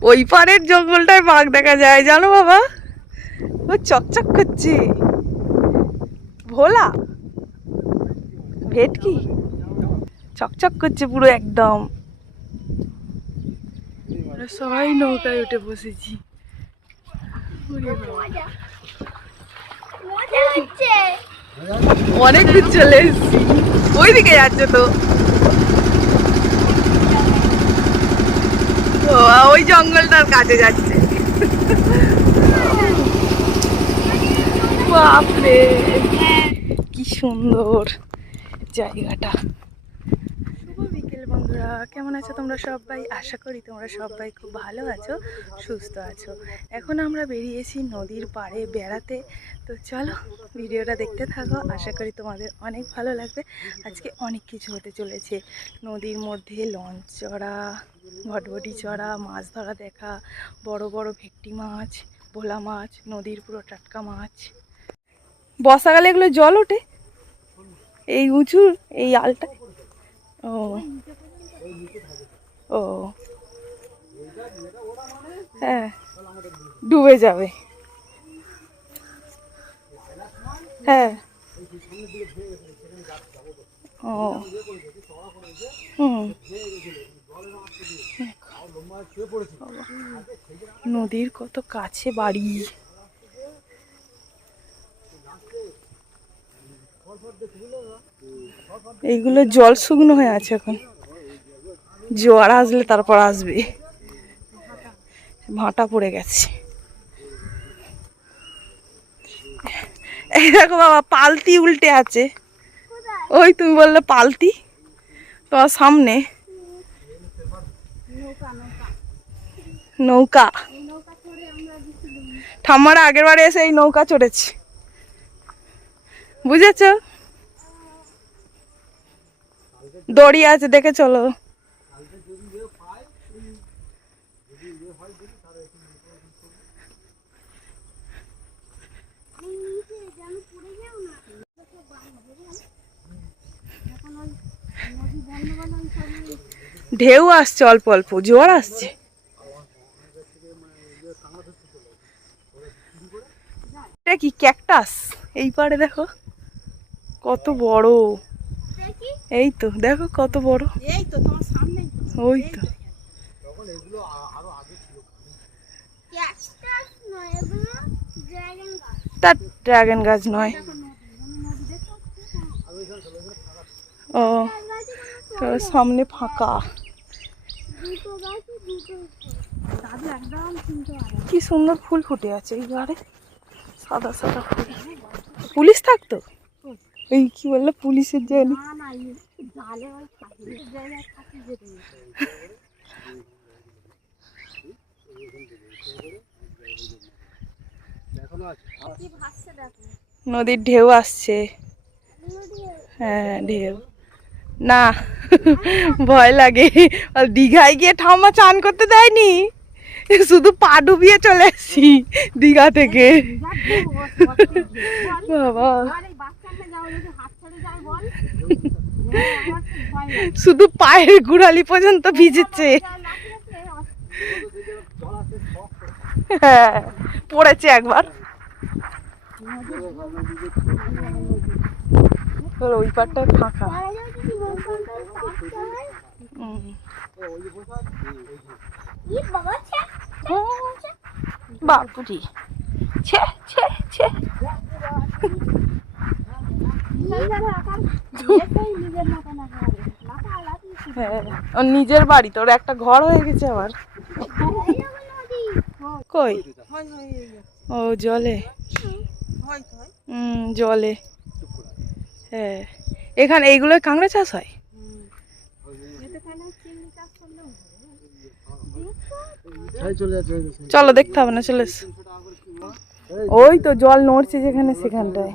ওই পারের জঙ্গলটায় বাঘ দেখা যায় জানো বাবা? ও চকচক করছে। ভোলা? ভেটকি? চকচক করছে পুরো একদম। সবাই নৌকায় উঠে বসেছি। অনেক দূর চলে এসেছি। ওইদিকে যাচ্ছে তো? ওই জঙ্গলটার কাছে যাচ্ছে। বাপরে, কি সুন্দর জায়গাটা। বিকেল বন্ধুরা, কেমন আছো তোমরা সবাই? আশা করি তোমরা সবাই খুব ভালো আছো, সুস্থ আছো। এখন আমরা বেরিয়েছি নদীর পাড়ে বেড়াতে। তো চলো ভিডিওটা দেখতে থাকো। আশা করি তোমাদের অনেক ভালো লাগবে। আজকে অনেক কিছু হতে চলেছে। নদীর মধ্যে লঞ্চ চড়া ভটভটি চড়া, মাছ ধরা দেখা, বড় বড় ভেটকি মাছ, ভোলা মাছ, নদীর পুরো টাটকা মাছ। বর্ষাকালে এগুলো জল ওঠে? এই উঁচু, এই আলটা ও। ও। হ্যাঁ ডুবে যাবে। হ্যাঁ। ও। হুম। নদীর কত কাছে বাড়ি। এইগুলো জল শুকনো হয়ে আছে এখন। জোয়ার আসলে তারপর আসবে। ভাঁটা পড়ে গেছে। এই দেখো বাবা পালতি উল্টে আছে। ওই তুমি বললে পালতি? তোমার সামনে। নৌকা। ঠাম্মারা আগের বারে এসে এই নৌকা চড়েছে। বুঝেছ? দড়ি আছে, দেখে চলো। ঢেউ আসছে অল্প অল্প, জোয়ার আসছে। এটা কি ক্যাকটাস? এই পারে দেখো, কত বড়। এই তো, দেখো কত বড়। এই তো। তোমার সামনে ওই তো এগুলো তার ড্রাগন গাছ নয়। ও সামনে ফাঁকা দুটো গাছ দুটো দাদু একদম চিনতে পারে কি সুন্দর ফুল ফুটে আছে এই ঘরে সাদা সাদা ফুল। পুলিশ থাকতো? এই কি বলল? পুলিশের জন্য নদীর ঢেউ আসছে। হ্যাঁ ঢেউ। না, ভয় লাগে। দীঘায় গিয়ে ঠাম্মা চান করতে দেয়নি? শুধু পা ডুবিয়ে চলে এসছি দীঘা থেকে। বাবা। শুধু পায়ের গুড়ালি পর্যন্ত ভিজেছে। হ্যাঁ পড়েছে একবার। ওই পারটায় ফাঁকা। হয়, বাপুরি। ছে ছে ছে। নিজের। হ্যাঁ ওর নিজের বাড়ি তোর একটা ঘর হয়ে গেছে নদী। কই? ও জলে। হুম জলে। হ্যাঁ। এখানে এইগুলো কাঁকড়া চাষ হয়? চলো দেখতে হবে না, চলে। ওই তো জল নড়ছে যেখানে সেখানটায়।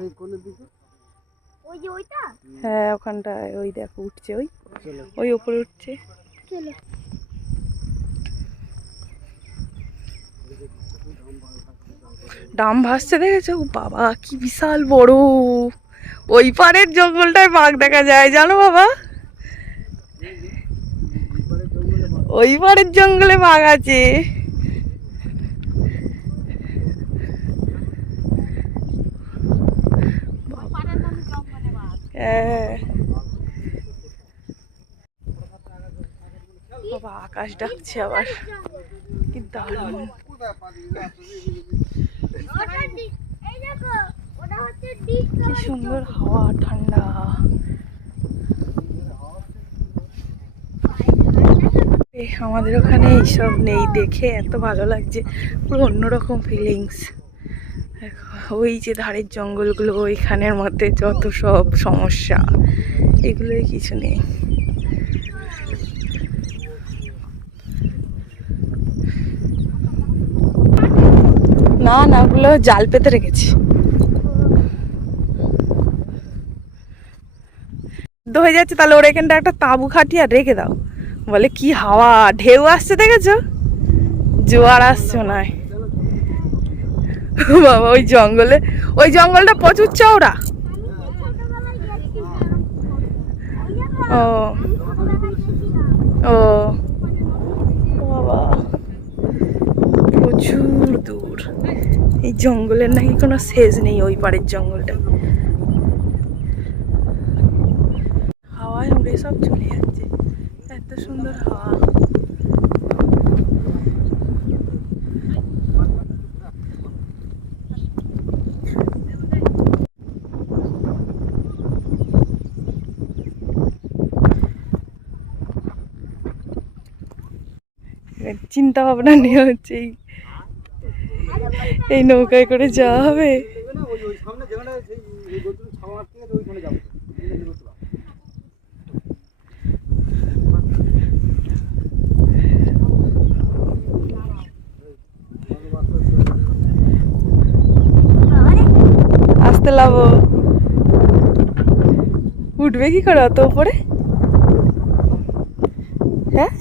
হ্যাঁ ওখানটায়, ওই দেখো, উঠছে ওই। ওই উপরে উঠছে। ডাম ভাসছে দেখেছ? বাবা, কি বিশাল বড়। ওই পারের জঙ্গলটায় বাঘ দেখা যায়, জানো বাবা? ওই পারের জঙ্গলে বাঘ আছে। হ্যাঁ। বাবা, আকাশ ডাকছে আবার। কি দারুণ। কি সুন্দর হাওয়া, ঠান্ডা। আমাদের ওখানে এইসব নেই, দেখে এত ভালো লাগছে। পুরো অন্যরকম ফিলিংস ওই যে ধারের জঙ্গলগুলো, ওইখানের মধ্যে যত সব সমস্যা, এগুলোই কিছু নেই। না না, ওগুলো জাল পেতে রেখেছি। সিদ্ধ হয়ে যাচ্ছে, তাহলে ওর এখানটা একটা তাঁবু খাটিয়ে আর রেখে দাও। বলে, কি হাওয়া, ঢেউ আসছে দেখেছ? জোয়ার আসছে না বাবা, ওই জঙ্গলে, ওই জঙ্গলটা প্রচুর চওড়া। ও ও, বাবা, প্রচুর দূর। এই জঙ্গলের নাকি কোনো শেষ নেই ওই পাড়ের জঙ্গলটা হাওয়ায় উড়ে সব চলে যাচ্ছে। এত সুন্দর হাওয়া। চিন্তা ভাবনা নেওয়া হচ্ছে এই নৌকায় করে যাওয়া হবে। উঠবে কি করে অত উপরে? হ্যাঁ?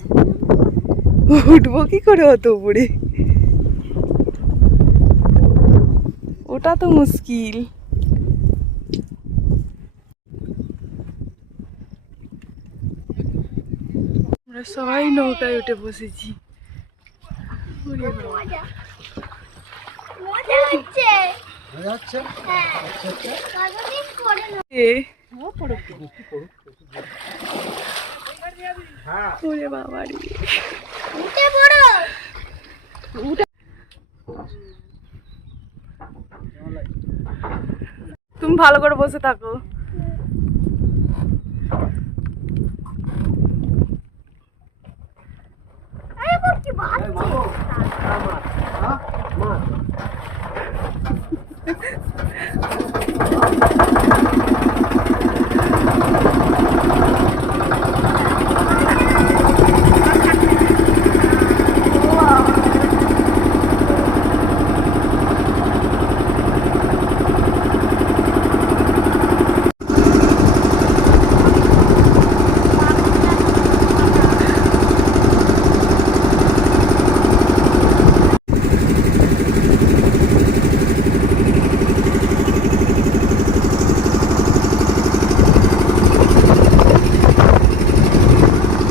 উঠবো কি করে অত উপরে? ওটা তো মুশকিল। আমরা সবাই নৌকায় উঠে বসেছি। মজা হচ্ছে। হ্যাঁ তুমি ভালো করে বসে থাকো। কি ভাবছি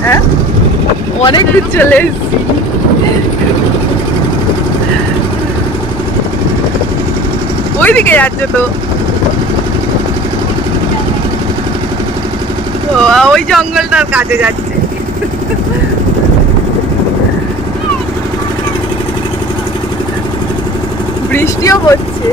হ্যাঁ অনেক দূর চলে এসেছি। ওইদিকে যাচ্ছে তো। ওই জঙ্গলটার কাছে যাচ্ছে। বৃষ্টিও পড়ছে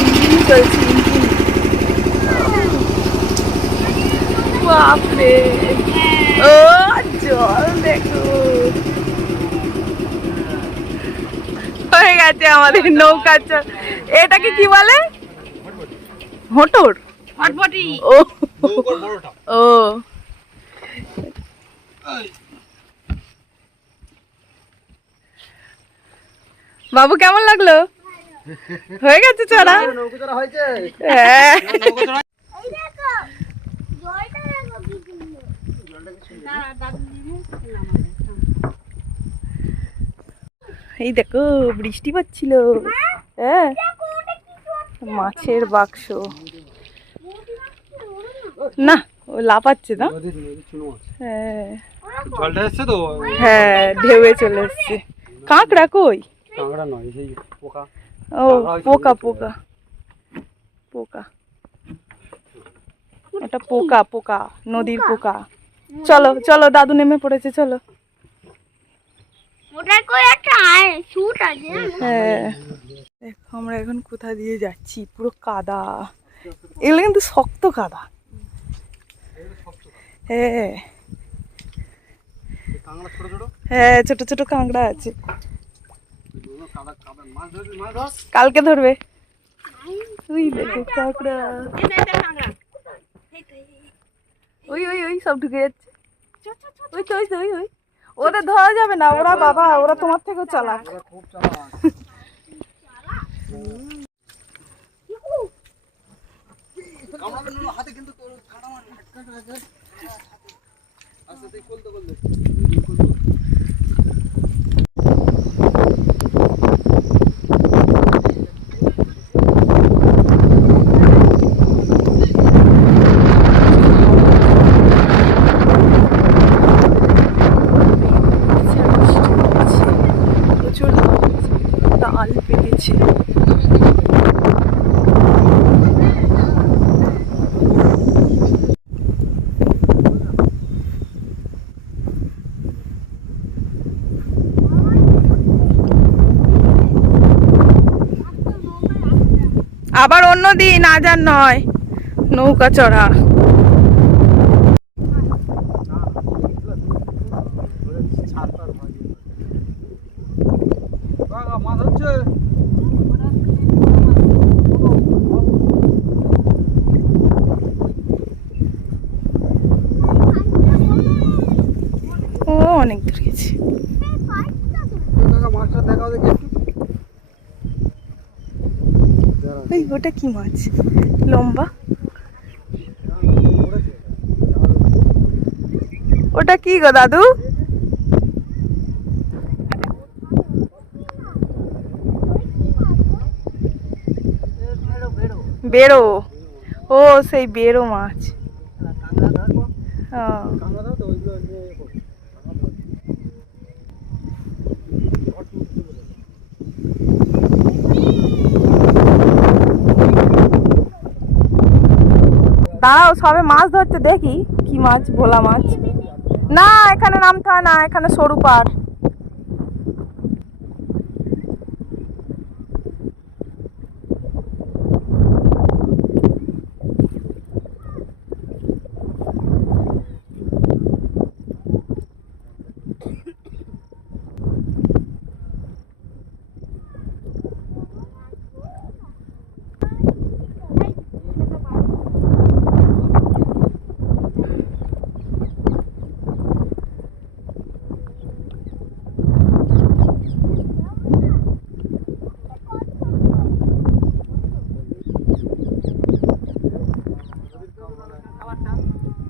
ইঞ্জিন চলছে ইঞ্জিন বাপরে ও জল দেখো হয়ে গেছে আমাদের নৌকা এটাকে কি বলে? হোটর ও। ও। বাবু কেমন লাগল? হয়ে গেছে চড়া? হয়েছে। হ্যাঁ। দাদু। এই দেখো বৃষ্টি পড়ছিল হ্যাঁ মাছের বাক্স। না ও লাফাচ্ছে না। হ্যাঁ। হ্যাঁ ঢেউয়ে চলে এসছে। কাঁকড়া কই? কাঁকড়া নয় সেই পোকা। ও পোকা পোকা। পোকা। ওটা পোকা পোকা নদীর পোকা। চলো চলো দাদু নেমে পড়েছে চলো ওটা কই একটা আয় শুট আছে হ্যাঁ দেখো আমরা এখন কোথা দিয়ে যাচ্ছি? পুরো কাদা। এগুলো কিন্তু শক্ত কাদা। হ্যাঁ। কাঁকড়া ছোট ছোট হ্যাঁ ছোট ছোট কাঁকড়া আছে। কালকে ধরবে। ওই দেখো কাঁকড়া। ওই ওই ওই সব ঢুকে যাচ্ছে। ওই তো ওই তো ওই ওই। ওদের ধরা যাবে না ওরা বাবা ওরা তোমার থেকেও চালাক। হাতে কিন্তু তোর কাটা মার কাটা আছে আচ্ছা তুই খুলতে বললে প্রচুর হাওয়া হচ্ছে। তাল পেকেছে আবার অন্য দিন আজ আর নয়। নৌকা চড়া ছাড়তার ভাজি কাকা মাছ হচ্ছে ও অনেক দূর গেছে কাকা মাছটা দেখাও দেখি একটু ওটা কি মাছ? লম্বা? ওটা কি গো দাদু? বেড়ো। ও সেই বেড়ো মাছ কাঁকড়া দাও তো ওইগুলো নিয়ে এ করো। দাঁড়াও, সবে মাছ ধরতে দেখি। কি মাছ, ভোলা মাছ? না, এখানে নামতে হয় না, এখানে সরু পার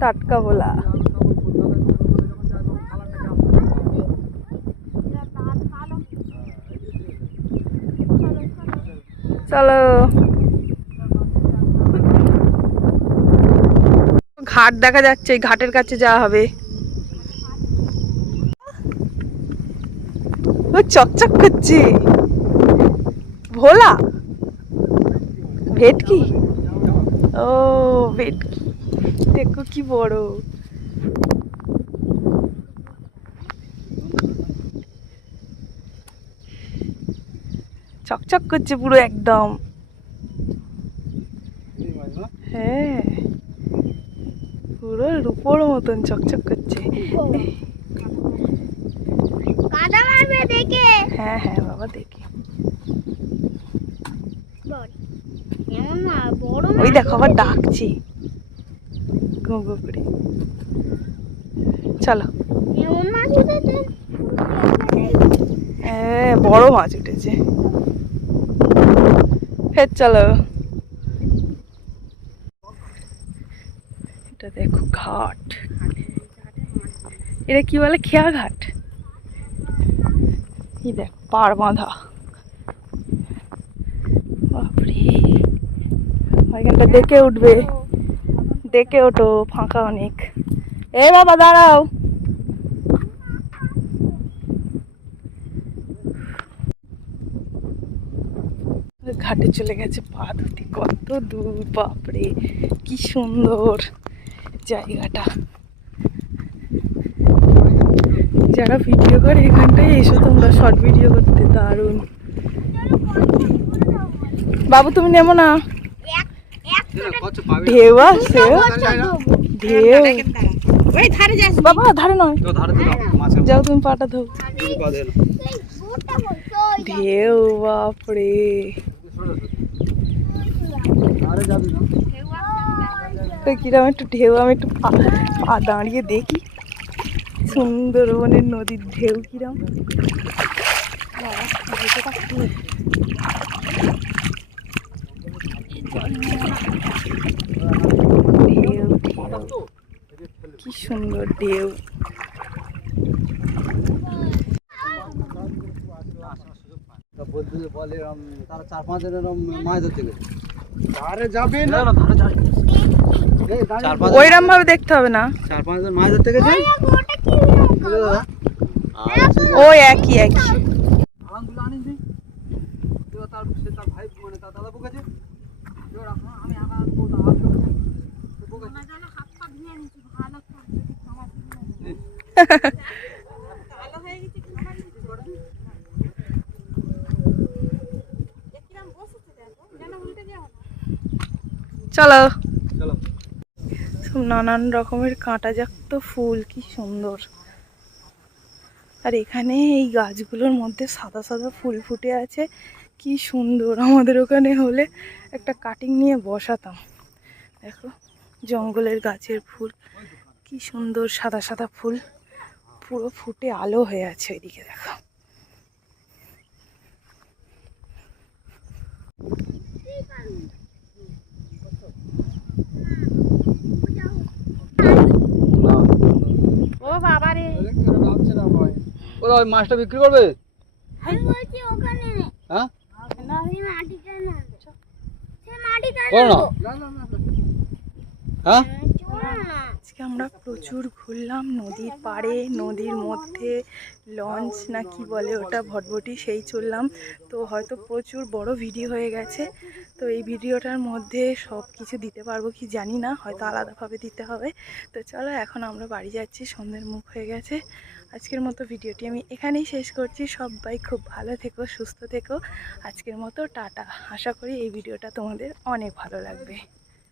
টাটকা ভোলা চলো। ঘাট দেখা যাচ্ছে ঘাটের কাছে যাওয়া হবে। ও, চকচক করছে। ভোলা? ভেটকি? ও, ভেটকি। দেখো কি বড়। চকচক করছে পুরো একদম। হ্যাঁ। পুরো রূপোর মতন চকচক করছে। হ্যাঁ হ্যাঁ বাবা দেখি। ওই দেখো আবার ডাকছি। গো চলো। হ্যাঁ বড় মাছ উঠেছে। ফের চলো। এটা দেখো ঘাট। এটা কি বলে? খেয়া ঘাট? এই দেখ পার বাঁধা। বাপরে, ওইখানটা দেখে উঠবে। দেখে ওঠো, ফাঁকা অনেক। এ বাবা, দাঁড়াও। ঘাটে চলে গেছে পা ধুতে, কত দূর, বাপরে, কি সুন্দর জায়গাটা। যারা ভিডিও করে এখানটায় এসো, তোমরা শর্ট ভিডিও করতে দারুণ। বাবু, তুমি নেমো না। ঢেউ আসছে। ঢেউ। ওই ধারে যাস। বাবা ধারে নয়। যাও তুমি পাটা ধো। ঢেউ বাপরে। কিরম একটু ঢেউ আমি একটু পা পা দাঁড়িয়ে দেখি। সুন্দরবনের নদীর ঢেউ কিরম। কি সুন্দর ঢেউ। বলে এরম তারা চার পাঁচ জন মাছ ধরতে গেছে ধারে যাবে না ধারে যাবে ওইরম ভাবে দেখতে হবে না। চার পাঁচ জন মাছ ধরতে গেছে ওটা দাদা। আর ওই একই একই। তার ভাই মানে তার দাদা বকেছে এবার এখন আমি একা আনব তা হাত দেবো। তো বকেছে। হাত পা ধুয়ে নিচ্ছি ভালো করে যদি খাবার ভালো হয়ে গেছে খাবার কিরম বসেছে দেখো কেন উল্টে যাও না চলো। চলো। সব নানান রকমের কাঁটাজাক্ত ফুল কি সুন্দর। আর এখানে এই গাছগুলোর মধ্যে সাদা সাদা ফুল ফুটে আছে কি সুন্দর। আমাদের ওখানে হলে একটা কাটিং নিয়ে বসাতাম। দেখো জঙ্গলের গাছের ফুল কি সুন্দর সাদা সাদা ফুল। পুরো ফুটে আলো হয়ে আছে ওইদিকে দেখো। ও বাবা রে। ও ওই মাছটা বিক্রি করবে? ওখানে হ্যাঁ? করো না। হ্যাঁ? আমরা প্রচুর ঘুরলাম নদীর পাড়ে, নদীর মধ্যে, লঞ্চ না কি বলে ওটা ভটভটি সেই চললাম। তো হয়তো প্রচুর বড় ভিডিও হয়ে গেছে। তো এই ভিডিওটার মধ্যে সব কিছু দিতে পারব কি জানি না, হয়তো আলাদাভাবে দিতে হবে। তো চলো এখন আমরা বাড়ি যাচ্ছি, সন্ধ্যের মুখ হয়ে গেছে। আজকের মতো ভিডিওটি আমি এখানেই শেষ করছি। সবাই খুব ভালো থেকো, সুস্থ থেকো। আজকের মতো টাটা। আশা করি এই ভিডিওটা তোমাদের অনেক ভালো লাগবে।